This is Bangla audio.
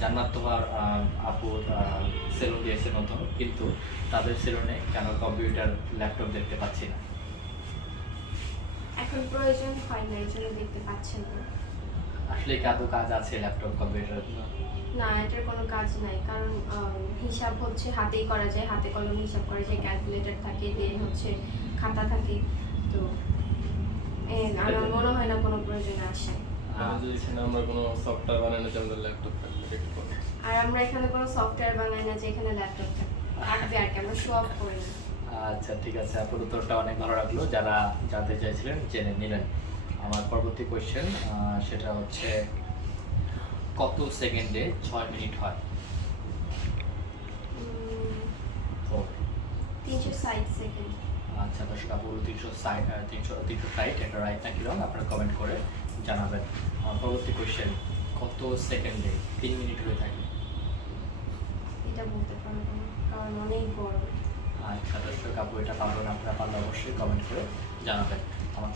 জান্নাত তোমার আপুর সেলুন দিয়েছে নতুন কিন্তু তাদের সেলুনে কেন কম্পিউটার ল্যাপটপ দেখতে পাচ্ছি না? এখন প্রয়োজন হয় না এই জন্য দেখতে পাচ্ছেন না। আসলে কি আদৌ কাজ আছে ল্যাপটপ কম্পিউটার না এটার কোনো কাজ নাই কারণ হিসাব হচ্ছে হাতেই করা যায় হাতে কলমে হিসাব করা যায় ক্যালকুলেটর থাকে দেন হচ্ছে খাতা থাকে তো আমার মনে হয় না কোনো প্রয়োজন আসে। আমি আমরা কোনো সফটওয়্যার আমাদের ল্যাপটপ থাকবে। আর আমরা এখানে কোনো সফটওয়্যার বানাই না যে এখানে ল্যাপটপ থাকবে আর কি আমরা শো অফ করি না আচ্ছা ঠিক আছে আপুর উত্তরটা অনেক ভালো লাগল। যারা জানতে চাইছিলেন জেনে নিলেন। আমার পরবর্তী কোয়েশ্চেন সেটা হচ্ছে কত সেকেন্ডে ছয় মিনিট হয়? আচ্ছা দর্শক আপুর তিনশো ষাট তিনশো তিনশো ষাট এটা রাইট নাকি রং আপনারা কমেন্ট করে জানাবেন। আমার পরবর্তী কোয়েশ্চেন কত সেকেন্ডে তিন মিনিট হয়ে থাকে? এটা বলতে পারব না কারণ অনেক বড়। আচ্ছা দর্শক আপু এটা পারবেন আপনারা পারলে অবশ্যই কমেন্ট করে জানাবেন। আমার